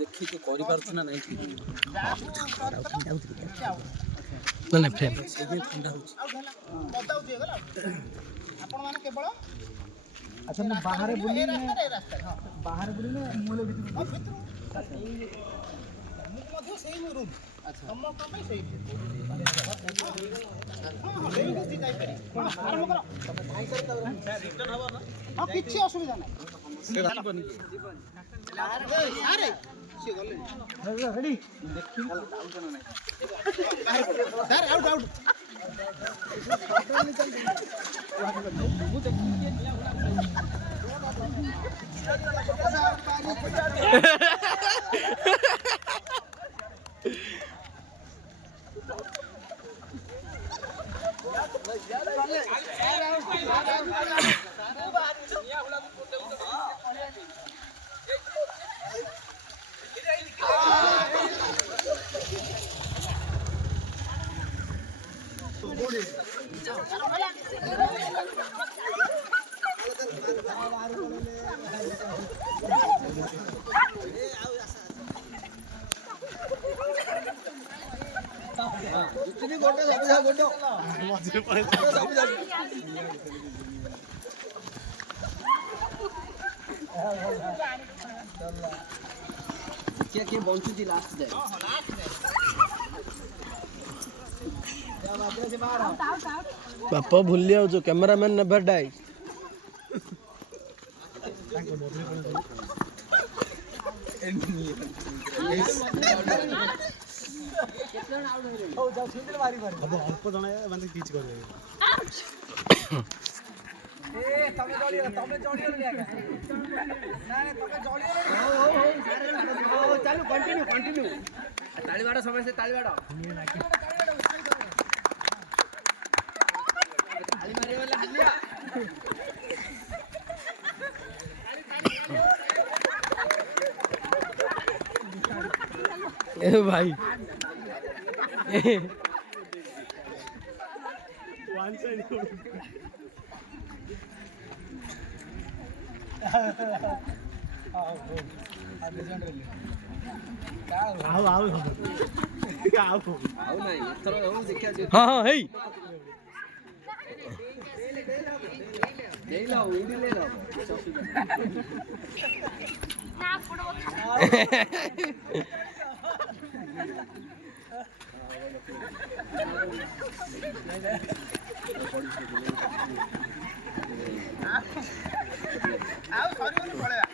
देखिए कर पारछ ना नहीं ठीक ना ना फ्रेम से ठंडा हो आपण माने केवल अच्छा मैं बाहर बुली बाहर बुली मूल भीतर मध्य सेम रूम अच्छा समस्त पे सेम आरंभ करो भाई कर रिटर्न हबो ना हां किछि असुविधा नै अरे से गले रेडी देखि सर आउट आउट क्या बंचुची लास्ट जाए बापा भूल लिया जो कैमरामैन नेवर डाई अल्प जन माने टीच कर चालू कंटिन्यू कंटिन्यू तालीबाड़ समस्या तालीबाड़ ताली मारे वाला हल्लिया ए भाई वन साइड हाँ हाँ है आओ सॉरी पळेया